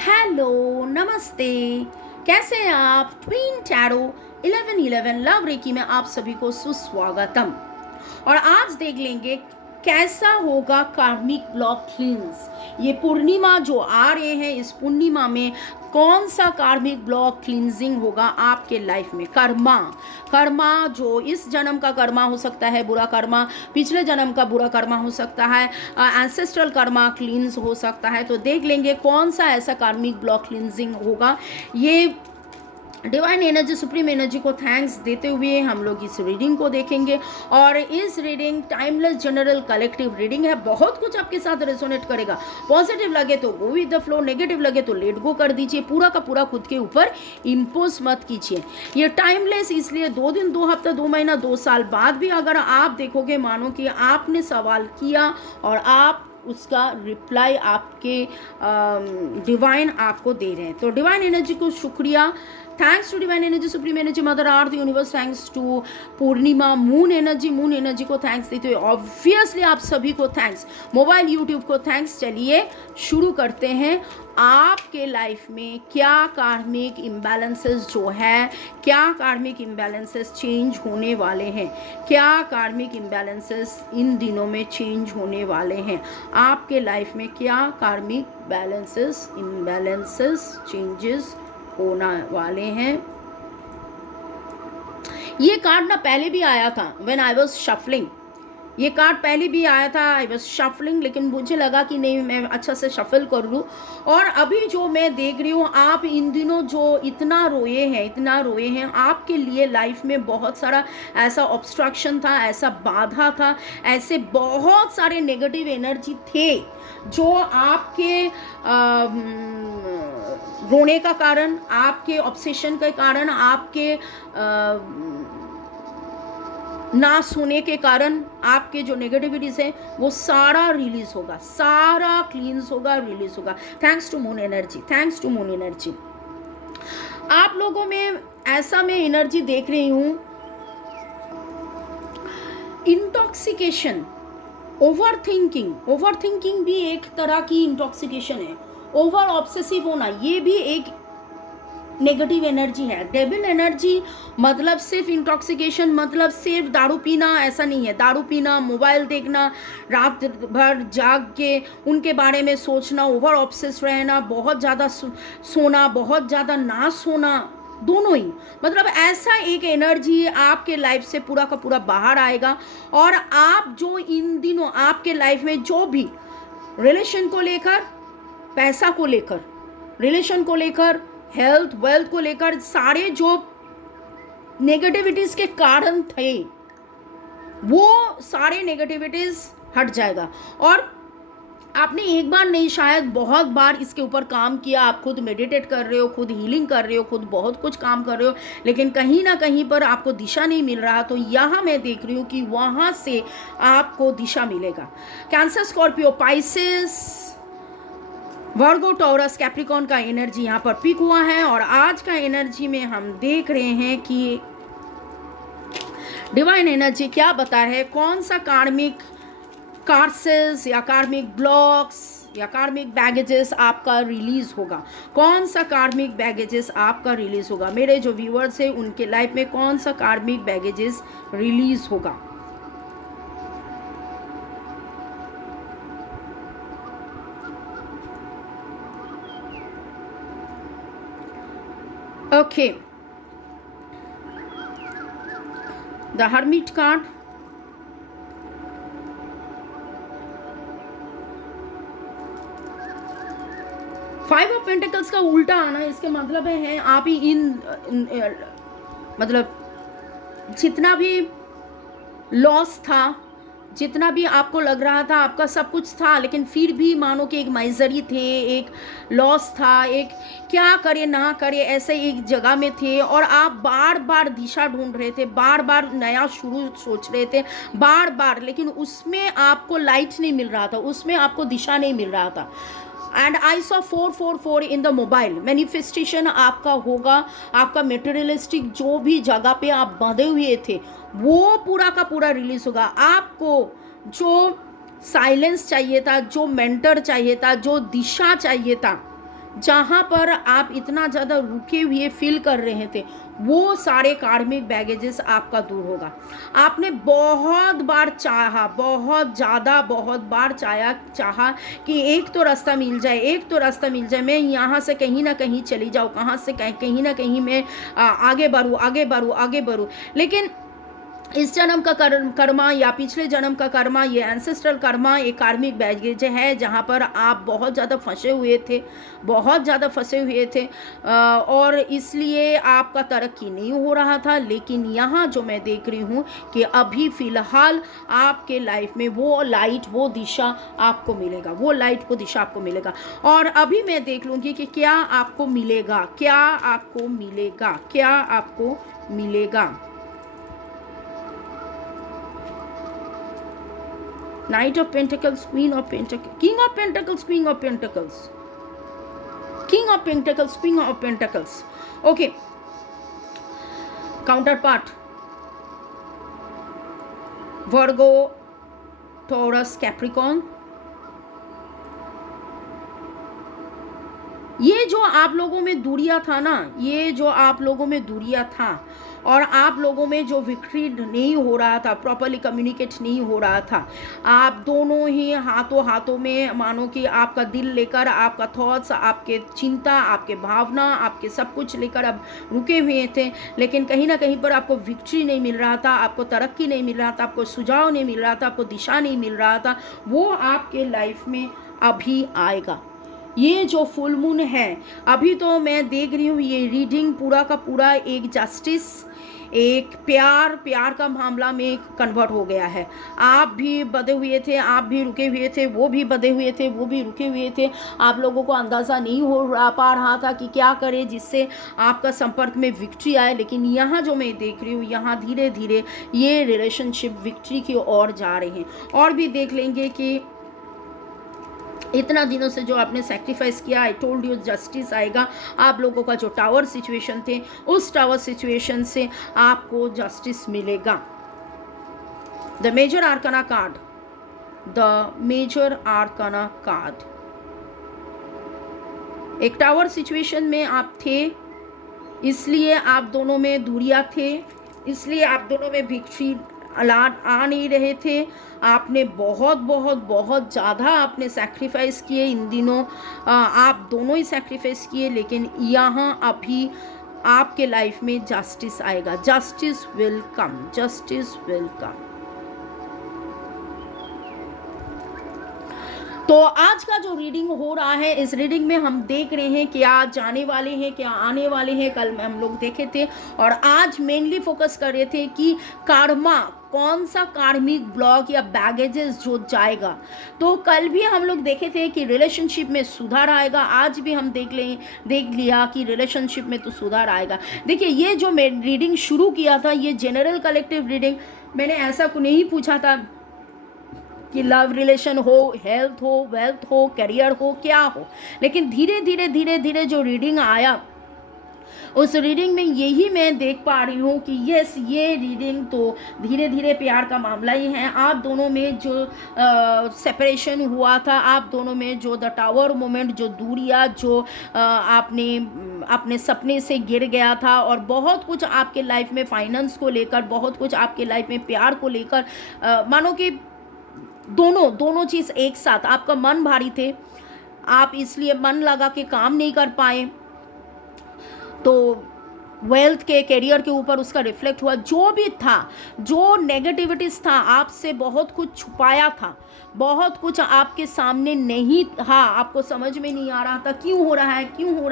Hello, नमस्ते। कैसे हैं आप? ट्विन टैरो 1111 लव रेकी में आप सभी को सुस्वागतम। और आज देख लेंगे कैसा होगा कार्मिक ब्लॉक क्लींस। ये पूर्णिमा जो आ रहे हैं, इस पूर्णिमा में कौन सा कार्मिक ब्लॉक क्लींजिंग होगा आपके लाइफ में। कर्मा जो इस जन्म का कर्मा हो सकता है, बुरा कर्मा पिछले जन्म का बुरा कर्मा हो सकता है, एंसेस्ट्रल कर्मा क्लींस हो सकता है। तो देख लेंगे कौन सा ऐसा कार्मिक ब्लॉक क्लींजिंग होगा। ये डिवाइन एनर्जी, सुप्रीम एनर्जी को थैंक्स देते हुए हम लोग इस रीडिंग को देखेंगे। और इस reading timeless general collective reading है। बहुत कुछ आपके साथ रेजोनेट करेगा। पॉजिटिव लगे तो go with the flow, negative लगे तो लेट गो कर दीजिए। पूरा का पूरा खुद के ऊपर इम्पोज मत कीजिए। ये टाइमलेस इसलिए 2 दिन, 2 हफ्ता, 2 महीना, 2 साल बाद भी अगर आप देखोगे, मानो कि आपने सवाल किया और आप उसका रिप्लाई आपके डिवाइन आपको दे रहे हैं। तो डिवाइन एनर्जी को शुक्रिया। Thanks to divine energy, supreme energy, mother earth, universe. Thanks to Purnima, moon energy को थैंक्स देते हुए ऑब्वियसली आप सभी को थैंक्स, मोबाइल यूट्यूब को थैंक्स। चलिए शुरू करते हैं। आपके लाइफ में क्या कार्मिक इम्बैलेंसेस जो है, क्या कार्मिक इम्बैलेंसेस चेंज होने वाले हैं, क्या कार्मिक इम्बैलेंसेस इन दिनों में चेंज होने वाले हैं आपके लाइफ में, क्या कार्मिक इम्बैलेंसेस चेंजेस होने वाले हैं। ये कार्ड ना पहले भी आया था व्हेन आई वाज शफलिंग। ये कार्ड पहले भी आया था, आई वाज शफलिंग, लेकिन मुझे लगा कि नहीं, मैं अच्छा से शफल कर लूँ। और अभी जो मैं देख रही हूँ, आप इन दिनों जो इतना रोए हैं, आपके लिए लाइफ में बहुत सारा ऐसा ऑब्स्ट्रक्शन था, ऐसा बाधा था, ऐसे बहुत सारे नेगेटिव एनर्जी थे जो आपके रोने का कारण, आपके ऑब्सेशन के कारण, आपके ना सोने के कारण, आपके जो नेगेटिविटीज है वो सारा रिलीज होगा, सारा क्लींस होगा, रिलीज होगा। Thanks to moon energy. आप लोगों में ऐसा मैं एनर्जी देख रही हूँ, इंटॉक्सिकेशन, ओवरथिंकिंग भी एक तरह की इंटॉक्सिकेशन है। ओवर ऑब्सेसिव होना, ये भी एक नेगेटिव एनर्जी है। डेविल एनर्जी मतलब सिर्फ इंटॉक्सिकेशन, मतलब सिर्फ दारू पीना ऐसा नहीं है। दारू पीना, मोबाइल देखना, रात भर जाग के उनके बारे में सोचना, ओवर ऑब्सेस रहना, बहुत ज़्यादा सोना, बहुत ज़्यादा ना सोना, दोनों ही, मतलब ऐसा एक एनर्जी आपके लाइफ से पूरा का पूरा बाहर आएगा। और आप जो इन दिनों आपके लाइफ में जो भी रिलेशन को लेकर, पैसा को लेकर, रिलेशन को लेकर, हेल्थ वेल्थ को लेकर, सारे जो नेगेटिविटीज के कारण थे वो सारे नेगेटिविटीज हट जाएगा। और आपने एक बार नहीं, शायद बहुत बार इसके ऊपर काम किया। आप खुद मेडिटेट कर रहे हो, खुद हीलिंग कर रहे हो, खुद बहुत कुछ काम कर रहे हो, लेकिन कहीं ना कहीं पर आपको दिशा नहीं मिल रहा। तो यहाँ मैं देख रही हूँ कि वहाँ से आपको दिशा मिलेगा। कैंसर, स्कॉर्पियो, पाइसेस, वर्गो, टॉरस, कैप्रिकॉन का एनर्जी यहाँ पर पिक हुआ है। और आज का एनर्जी में हम देख रहे हैं कि डिवाइन एनर्जी क्या बता रहे हैं, कौन सा कार्मिक कार्सेस या कार्मिक ब्लॉक्स या कार्मिक बैगेजेस आपका रिलीज होगा। कौन सा कार्मिक बैगेजेस आपका रिलीज होगा। मेरे जो व्यूअर्स हैं उनके लाइफ में कौन सा कार्मिक बैगेजेस रिलीज होगा। Okay, the hermit card, five of pentacles का उल्टा आना, इसके मतलब है आप ही मतलब जितना भी लॉस था, जितना भी आपको लग रहा था आपका सब कुछ था, लेकिन फिर भी मानो कि एक माइजरी थे, एक लॉस था, एक क्या करे ना करे ऐसे एक जगह में थे। और आप बार बार दिशा ढूंढ रहे थे, बार बार नया शुरू सोच रहे थे, बार बार, लेकिन उसमें आपको लाइट नहीं मिल रहा था, उसमें आपको दिशा नहीं मिल रहा था। And I saw 444 in the mobile. Manifestation आपका होगा, आपका मेटेरियलिस्टिक जो भी जगह पे आप बंधे हुए थे वो पूरा का पूरा रिलीज होगा। आपको जो साइलेंस चाहिए था, जो मेंटर चाहिए था, जो दिशा चाहिए था, जहाँ पर आप इतना ज़्यादा रुके हुए फील कर रहे थे, वो सारे कार्मिक बैगेजेस आपका दूर होगा। आपने बहुत बार चाहा, बहुत ज़्यादा बहुत बार चाहा कि एक तो रास्ता मिल जाए, एक तो रास्ता मिल जाए, मैं यहाँ से कहीं ना कहीं चली जाऊँ, कहाँ से कहीं ना कहीं मैं आगे बढ़ूँ आगे बढ़ूँ आगे बढ़ूँ। लेकिन इस जन्म का कर्मा या पिछले जन्म का कर्मा, ये एंसेस्ट्रल कर्मा, एक कार्मिक बैगेज है जहाँ पर आप बहुत ज़्यादा फंसे हुए थे, बहुत ज़्यादा फंसे हुए थे, और इसलिए आपका तरक्की नहीं हो रहा था। लेकिन यहाँ जो मैं देख रही हूँ कि अभी फ़िलहाल आपके लाइफ में वो लाइट, वो दिशा आपको मिलेगा, वो लाइट, वो दिशा आपको मिलेगा। और अभी मैं देख लूँगी कि क्या आपको मिलेगा, क्या आपको मिलेगा, क्या आपको मिलेगा। Knight of Pentacles, Queen of Pentacles, King of Pentacles, Queen of Pentacles, King of Pentacles, Queen of Pentacles. Okay. Counterpart. Virgo, Taurus, Capricorn. ये जो आप लोगों में दूरिया था ना, ये जो आप लोगों में दूरिया था और आप लोगों में जो विक्ट्री नहीं हो रहा था, प्रॉपरली कम्युनिकेट नहीं हो रहा था, आप दोनों ही हाथों में मानो कि आपका दिल लेकर, आपका थॉट्स, आपके चिंता, आपके भावना, आपके सब कुछ लेकर अब रुके हुए थे। लेकिन कहीं ना कहीं पर आपको विक्ट्री नहीं मिल रहा था, आपको तरक्की नहीं मिल रहा था, आपको सुझाव नहीं मिल रहा था, आपको दिशा नहीं मिल रहा था। वो आपके लाइफ में अभी आएगा। ये जो फुल मून है, अभी तो मैं देख रही हूँ ये रीडिंग पूरा का पूरा एक जस्टिस, एक प्यार का मामला में कन्वर्ट हो गया है। आप भी बंधे हुए थे, आप भी रुके हुए थे, वो भी बंधे हुए थे, वो भी रुके हुए थे। आप लोगों को अंदाज़ा नहीं हो पा रहा था कि क्या करें जिससे आपका संपर्क में विक्ट्री आए। लेकिन यहाँ जो मैं देख रही हूँ, यहाँ धीरे धीरे ये रिलेशनशिप विक्ट्री की ओर जा रहे हैं। और भी देख लेंगे कि इतना दिनों से जो आपने सैक्रिफाइस किया, आई टोल्ड यू जस्टिस आएगा। आप लोगों का जो टावर सिचुएशन थे, उस टावर सिचुएशन से आपको जस्टिस मिलेगा। The major arcana card, the major arcana card. एक टावर सिचुएशन में आप थे, इसलिए आप दोनों में दूरियां थे, इसलिए आप दोनों में विक्ट्री आ नहीं रहे थे। आपने बहुत ज़्यादा आपने सैक्रिफाइस किए इन दिनों, आप दोनों ही सैक्रिफाइस किए। लेकिन यहाँ अभी आपके लाइफ में जस्टिस आएगा, justice will come, justice will come. तो आज का जो रीडिंग हो रहा है, इस रीडिंग में हम देख रहे हैं क्या जाने वाले हैं, क्या आने वाले हैं। कल में हम लोग देखे थे और आज मेनली फोकस कर रहे थे कि कार्मा, कौन सा कार्मिक ब्लॉक या बैगेजेस जो जाएगा। तो कल भी हम लोग देखे थे कि रिलेशनशिप में सुधार आएगा, आज भी हम देख लिया कि रिलेशनशिप में तो सुधार आएगा। देखिए, ये जो मैं रीडिंग शुरू किया था, ये जनरल कलेक्टिव रीडिंग, मैंने ऐसा नहीं पूछा था कि लव रिलेशन हो, हेल्थ हो, वेल्थ हो, करियर हो, क्या हो। लेकिन धीरे धीरे जो रीडिंग आया, उस रीडिंग में यही मैं देख पा रही हूँ कि यस, ये रीडिंग तो धीरे धीरे प्यार का मामला ही है। आप दोनों में जो सेपरेशन हुआ था, आप दोनों में जो द टावर मोमेंट, जो दूरियाँ, जो आपने अपने सपने से गिर गया था, और बहुत कुछ आपके लाइफ में फाइनेंस को लेकर, बहुत कुछ आपके लाइफ में प्यार को लेकर, मानो कि दोनों चीज़ एक साथ, आपका मन भारी थे, आप इसलिए मन लगा के काम नहीं कर पाए, तो वेल्थ के, करियर के ऊपर उसका रिफ्लेक्ट हुआ। जो भी था, जो नेगेटिविटीज़ था, आपसे बहुत कुछ छुपाया था, बहुत कुछ आपके सामने नहीं था, आपको समझ में नहीं आ रहा था क्यों हो रहा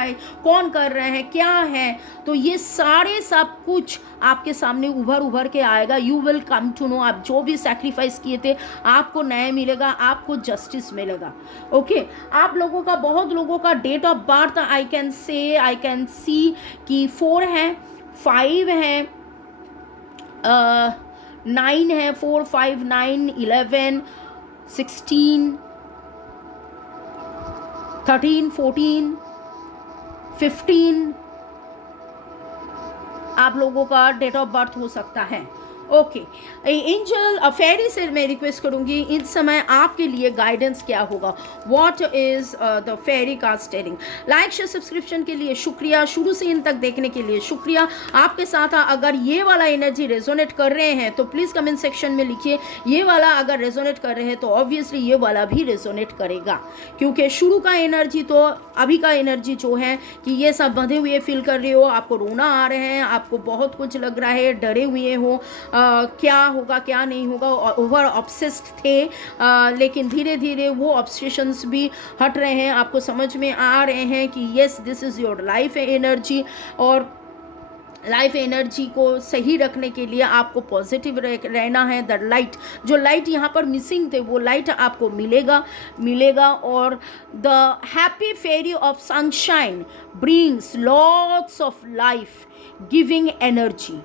है, कौन कर रहे हैं, क्या है। तो ये सारे सब कुछ आपके सामने उभर के आएगा। You will come to know, आप जो भी सैक्रिफाइस किए थे, आपको न्याय मिलेगा, आपको जस्टिस मिलेगा। ओके, आप लोगों का, बहुत लोगों का date of birth I can see कि 4 है, 5 है, 9 है, 4, 5, 9, 11, 16, 13, 14, 15 आप लोगों का डेट ऑफ बर्थ हो सकता है। ओके, एंजल फेरी से मैं रिक्वेस्ट करूंगी इस समय आपके लिए गाइडेंस क्या होगा, what is the fairy cast telling. Like share subscription के लिए शुक्रिया, शुरू से इन तक देखने के लिए शुक्रिया। आपके साथ अगर ये वाला एनर्जी रेजोनेट कर रहे हैं तो प्लीज़ कमेंट सेक्शन में लिखिए, ये वाला अगर रेजोनेट कर रहे हैं तो ऑब्वियसली ये वाला भी रेजोनेट करेगा, क्योंकि शुरू का एनर्जी तो अभी का एनर्जी जो है कि ये सब बंधे हुए फील कर रहे हो, आपको रोना आ रहे हैं, आपको बहुत कुछ लग रहा है, डरे हुए हो, क्या होगा क्या नहीं होगा, ओवर ऑब्सेस्ड थे, लेकिन धीरे धीरे वो ऑब्सेशंस भी हट रहे हैं, आपको समझ में आ रहे हैं कि yes this is your life energy. और लाइफ एनर्जी को सही रखने के लिए आपको पॉजिटिव रहना है। द लाइट, जो लाइट यहाँ पर मिसिंग थे वो लाइट आपको मिलेगा। और the happy fairy of sunshine brings lots of life giving energy.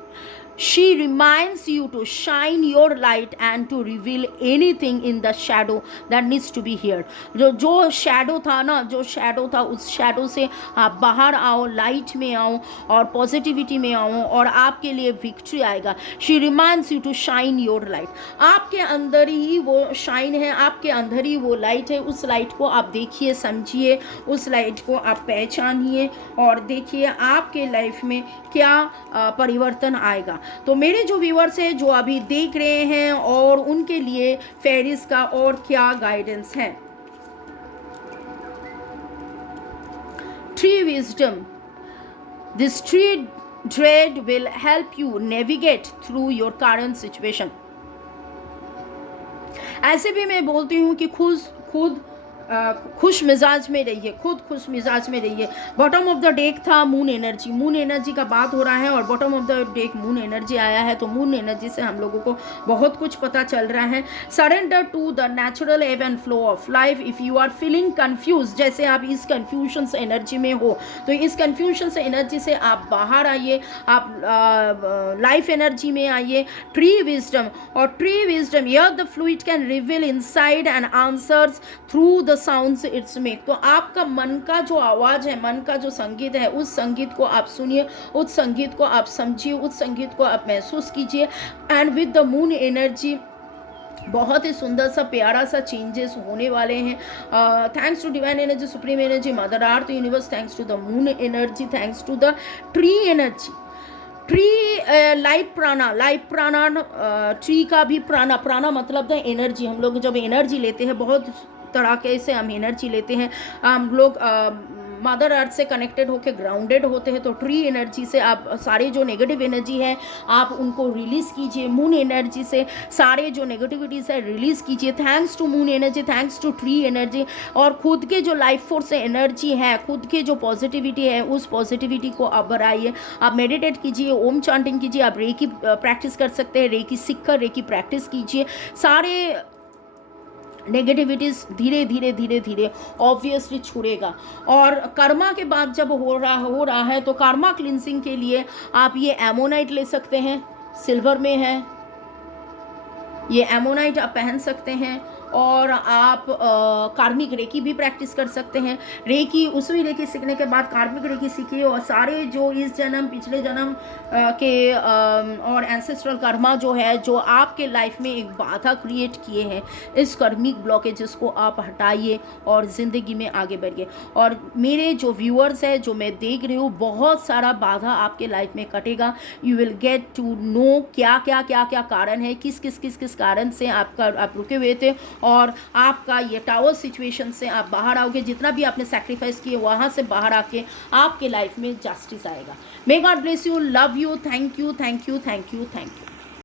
She reminds you to shine your light and to reveal anything in the shadow that needs to be here. जो shadow था ना, जो shadow था उस shadow से आप बाहर आओ, light में आओ और positivity में आओ और आपके लिए victory आएगा। She reminds you to shine your light. आपके अंदर ही वो shine है, आपके अंदर ही वो light है। उस light को आप देखिए, समझिए, उस light को आप पहचानिए और देखिए आपके लाइफ में क्या परिवर्तन आएगा। तो मेरे जो व्यूअर्स हैं जो अभी देख रहे हैं और उनके लिए फेरीज का और क्या गाइडेंस है। Tree wisdom, this tree dread will help you navigate through your current situation. ऐसे भी मैं बोलती हूँ कि खुद खुश मिजाज में रहिए, खुद खुश मिजाज में रहिए। बॉटम ऑफ द डेक था मून एनर्जी का बात हो रहा है और bottom of the deck moon energy आया है, तो मून एनर्जी से हम लोगों को बहुत कुछ पता चल रहा है। Surrender to the natural ebb and flow of life. If you are feeling confused, जैसे आप इस कन्फ्यूजन से एनर्जी में हो, तो इस कन्फ्यूजन से एनर्जी से आप बाहर आइए, आप लाइफ एनर्जी में आइए। ट्री विजडम, और tree wisdom, here the fluid can reveal inside and answers through the sounds its make. तो आपका मन का जो आवाज़ है, मन का जो संगीत है, उस संगीत को आप सुनिए, उस संगीत को आप समझिए, उस संगीत को आप महसूस कीजिए। And with the moon energy बहुत ही सुंदर सा प्यारा सा चेंजेस होने वाले हैं। Thanks to divine energy, supreme energy, mother earth universe, thanks to the moon energy, thanks to the tree energy. Tree life prana tree का भी प्राणा मतलब द एनर्जी। हम लोग जब एनर्जी लेते हैं, बहुत तरह के से हम एनर्जी लेते हैं, हम लोग मदर अर्थ से कनेक्टेड होकर ग्राउंडेड होते हैं। तो ट्री एनर्जी से आप सारे जो नेगेटिव एनर्जी है आप उनको रिलीज़ कीजिए। मून एनर्जी से सारे जो नेगेटिविटीज़ है रिलीज़ कीजिए। Thanks to moon energy, thanks to tree energy. और खुद के जो लाइफ फोर्स एनर्जी है, खुद के जो पॉजिटिविटी है, उस पॉजिटिविटी को आप बढ़ाइए। आप मेडिटेट कीजिए, ओम चांटिंग कीजिए, आप रेकी प्रैक्टिस कर सकते हैं, रेकी सीखकर रेकी प्रैक्टिस कीजिए। सारे नेगेटिविटीज़ धीरे धीरे ऑब्वियसली छूटेगा। और कर्मा के बाद जब हो रहा है तो कर्मा क्लिनसिंग के लिए आप ये एमोनाइट ले सकते हैं, सिल्वर में है, ये एमोनाइट आप पहन सकते हैं। और आप कार्मिक रेकी भी प्रैक्टिस कर सकते हैं। रेकी, उसमें रेकी सीखने के बाद कार्मिक रेकी सीखिए और सारे जो इस जन्म, पिछले जन्म के और एंसेस्ट्रल कर्मा जो है, जो आपके लाइफ में एक बाधा क्रिएट किए हैं, इस कर्मिक ब्लॉकेजेस को आप हटाइए और ज़िंदगी में आगे बढ़िए। और मेरे जो व्यूअर्स हैं, जो मैं देख रही हूँ, बहुत सारा बाधा आपके लाइफ में कटेगा। You will get to know क्या कारण है, किस कारण से आप रुके हुए थे और आपका ये टावर सिचुएशन से आप बाहर आओगे। जितना भी आपने सैक्रिफाइस किए वहाँ से बाहर आके आपके लाइफ में जस्टिस आएगा। May God bless you, love you, thank you.